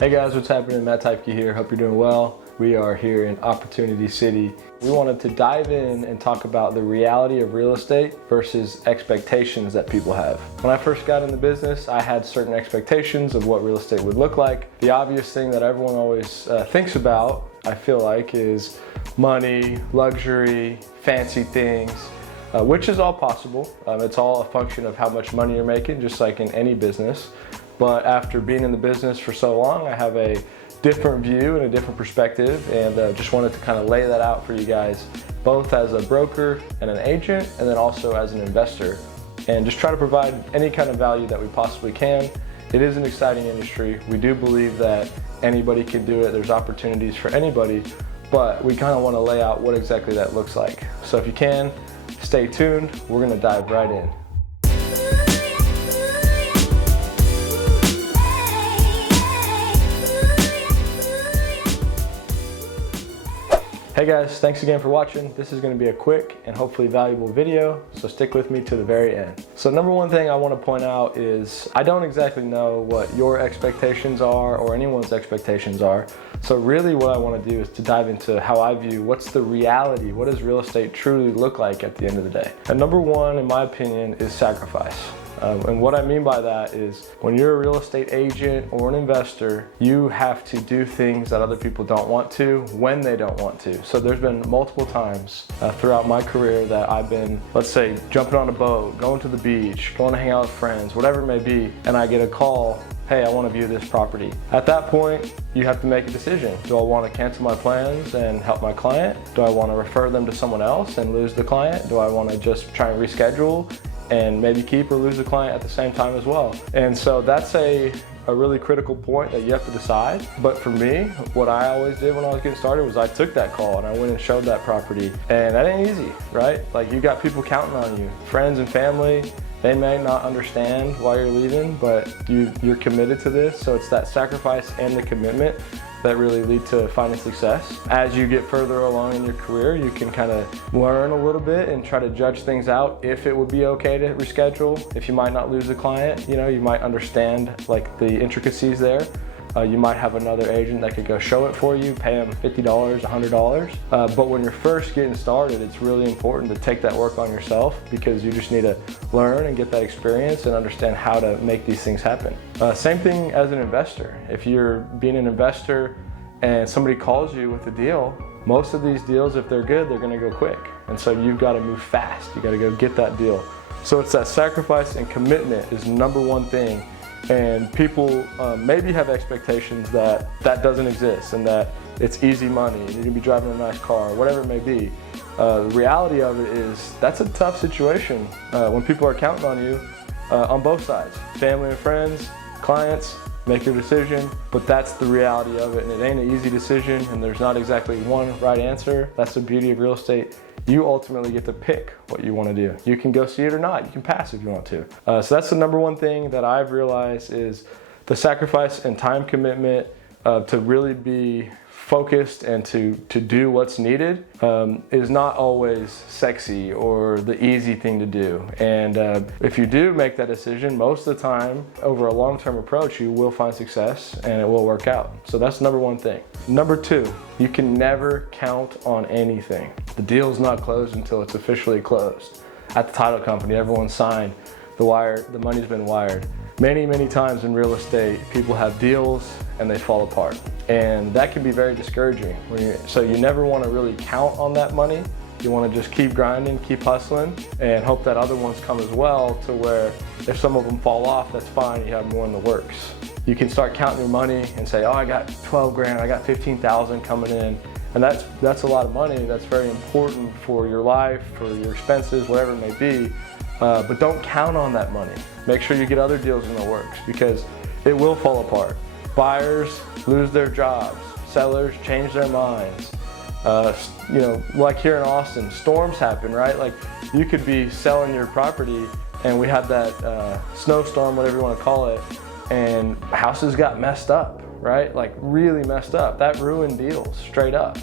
Hey guys, what's happening? Matt Teifke here. Hope you're doing well. We are here in Opportunity City. We wanted to dive in and talk about the reality of real estate versus expectations that people have. When I first got in the business, I had certain expectations of what real estate would look like. The obvious thing that everyone always thinks about, I feel like, is money, luxury, fancy things, which is all possible. It's all a function of how much money you're making, just like in any business. But after being in the business for so long, I have a different view and a different perspective, and just wanted to kind of lay that out for you guys, both as a broker and an agent, and then also as an investor, and just try to provide any kind of value that we possibly can. It is an exciting industry. We do believe that anybody can do it. There's opportunities for anybody, but we kind of want to lay out what exactly that looks like. So if you can, stay tuned. We're going to dive right in. Hey guys, thanks again for watching. This is going to be a quick and hopefully valuable video, so stick with me to the very end. So number one thing I want to point out is I don't exactly know what your expectations are or anyone's expectations are. So really what I want to do is to dive into how I view what's the reality, what does real estate truly look like at the end of the day. And number one, in my opinion, is sacrifice. And what I mean by that is when you're a real estate agent or an investor, you have to do things that other people don't want to when they don't want to. So there's been multiple times throughout my career that I've been, let's say, jumping on a boat, going to the beach, going to hang out with friends, whatever it may be, and I get a call, hey, I want to view this property. At that point, you have to make a decision. Do I want to cancel my plans and help my client? Do I want to refer them to someone else and lose the client? Do I want to just try and reschedule and maybe keep or lose the client at the same time as well? And so that's a really critical point that you have to decide. But for me, what I always did when I was getting started was I took that call and I went and showed that property. And that ain't easy, right? Like, you got people counting on you, friends and family. They may not understand why you're leaving, but you're committed to this. So it's that sacrifice and the commitment that really lead to finding success. As you get further along in your career, you can kind of learn a little bit and try to judge things out. If it would be okay to reschedule, if you might not lose the client, you know, you might understand like the intricacies there. You might have another agent that could go show it for you, pay them $50, $100. But when you're first getting started, it's really important to take that work on yourself, because you just need to learn and get that experience and understand how to make these things happen. Same thing as an investor. If you're being an investor and somebody calls you with a deal, most of these deals, if they're good, they're gonna go quick. And so you've got to move fast. You got to go get that deal. So it's that sacrifice and commitment is number one thing. And people maybe have expectations that that doesn't exist and that it's easy money and you're gonna be driving a nice car, whatever it may be. The reality of it is that's a tough situation when people are counting on you on both sides. Family and friends, clients, make your decision, but that's the reality of it, and it ain't an easy decision, and there's not exactly one right answer. That's the beauty of real estate. You ultimately get to pick what you want to do. You can go see it or not. You can pass if you want to. So that's the number one thing that I've realized is the sacrifice and time commitment to really be focused and to do what's needed is not always sexy or the easy thing to do. And if you do make that decision, most of the time over a long-term approach, you will find success and it will work out. So that's number one thing. Number two, you can never count on anything. The deal's not closed until it's officially closed. At the title company, everyone's signed, the money's been wired. Many, many times in real estate, people have deals and they fall apart. And that can be very discouraging. So you never want to really count on that money. You want to just keep grinding, keep hustling, and hope that other ones come as well, to where if some of them fall off, that's fine, you have more in the works. You can start counting your money and say, oh, I got 12 grand, I got 15,000 coming in. And that's a lot of money. That's very important for your life, for your expenses, whatever it may be. But don't count on that money. Make sure you get other deals in the works, because it will fall apart. Buyers lose their jobs. Sellers change their minds. You know, like here in Austin, storms happen, right? Like, you could be selling your property and we had that snowstorm, whatever you want to call it, and houses got messed up, right? Like, really messed up. That ruined deals straight up.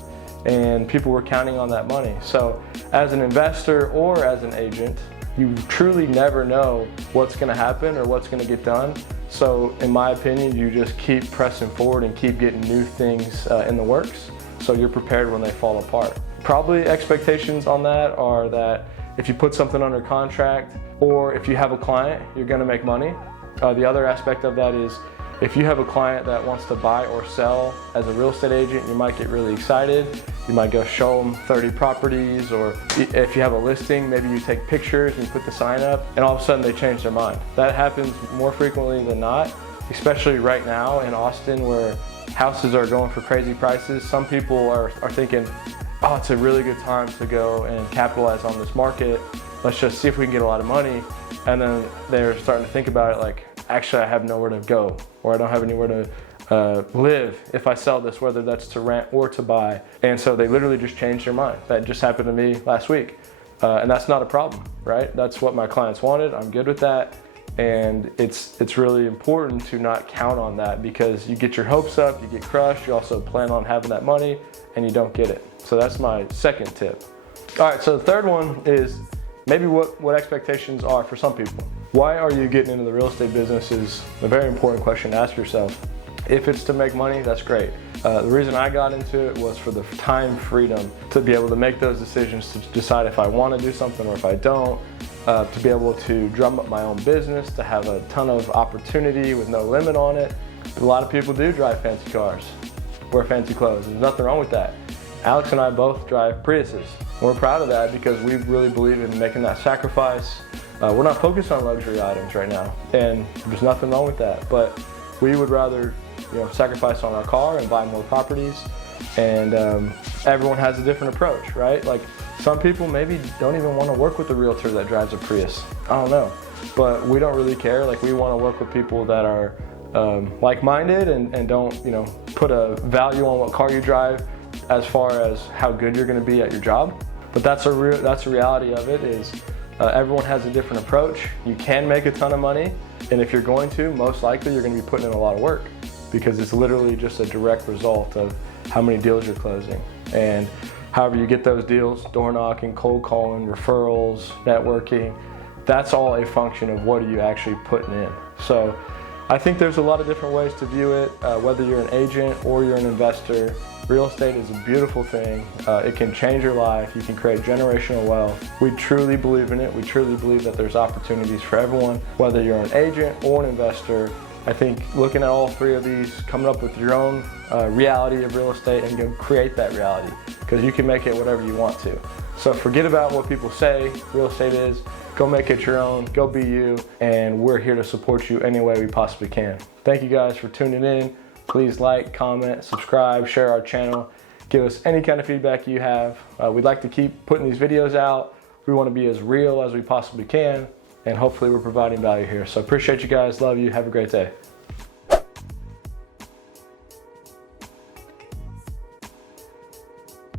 And people were counting on that money. So as an investor or as an agent, you truly never know what's gonna happen or what's gonna get done. So in my opinion, you just keep pressing forward and keep getting new things in the works, so you're prepared when they fall apart. Probably expectations on that are that if you put something under contract or if you have a client, you're gonna make money. The other aspect of that is if you have a client that wants to buy or sell as a real estate agent, you might get really excited. You might go show them 30 properties, or if you have a listing, maybe you take pictures and you put the sign up, and all of a sudden they change their mind. That happens more frequently than not, especially right now in Austin where houses are going for crazy prices. Some people are thinking, oh, it's a really good time to go and capitalize on this market. Let's just see if we can get a lot of money. And then they're starting to think about it like, actually I have nowhere to go, or I don't have anywhere to live if I sell this, whether that's to rent or to buy. And so they literally just changed their mind. That just happened to me last week. And that's not a problem, right? That's what my clients wanted. I'm good with that. And it's really important to not count on that, because you get your hopes up, you get crushed, you also plan on having that money and you don't get it. So that's my second tip. All right, so the third one is maybe what expectations are for some people. Why are you getting into the real estate business is a very important question to ask yourself. If it's to make money, that's great. The reason I got into it was for the time freedom to be able to make those decisions, to decide if I want to do something or if I don't, to be able to drum up my own business, to have a ton of opportunity with no limit on it. A lot of people do drive fancy cars, wear fancy clothes. There's nothing wrong with that. Alex and I both drive Priuses. We're proud of that because we really believe in making that sacrifice. We're not focused on luxury items right now, and there's nothing wrong with that. But we would rather, sacrifice on our car and buy more properties. And everyone has a different approach, right? Like some people maybe don't even want to work with a realtor that drives a Prius. I don't know, but we don't really care. Like we want to work with people that are like-minded and don't, put a value on what car you drive as far as how good you're going to be at your job. But that's a reality of it is everyone has a different approach. You can make a ton of money, and if you're going to, most likely you're going to be putting in a lot of work, because it's literally just a direct result of how many deals you're closing. And however you get those deals, door knocking, cold calling, referrals, networking, that's all a function of what are you actually putting in. So I think there's a lot of different ways to view it, whether you're an agent or you're an investor. Real estate is a beautiful thing. It can change your life. You can create generational wealth. We truly believe in it. We truly believe that there's opportunities for everyone, whether you're an agent or an investor. I think looking at all three of these, coming up with your own reality of real estate and go create that reality, because you can make it whatever you want to. So forget about what people say real estate is. Go make it your own. Go be you. And we're here to support you any way we possibly can. Thank you guys for tuning in. Please like, comment, subscribe, share our channel. Give us any kind of feedback you have. We'd like to keep putting these videos out. We want to be as real as we possibly can, and hopefully we're providing value here. So appreciate you guys. Love you. Have a great day.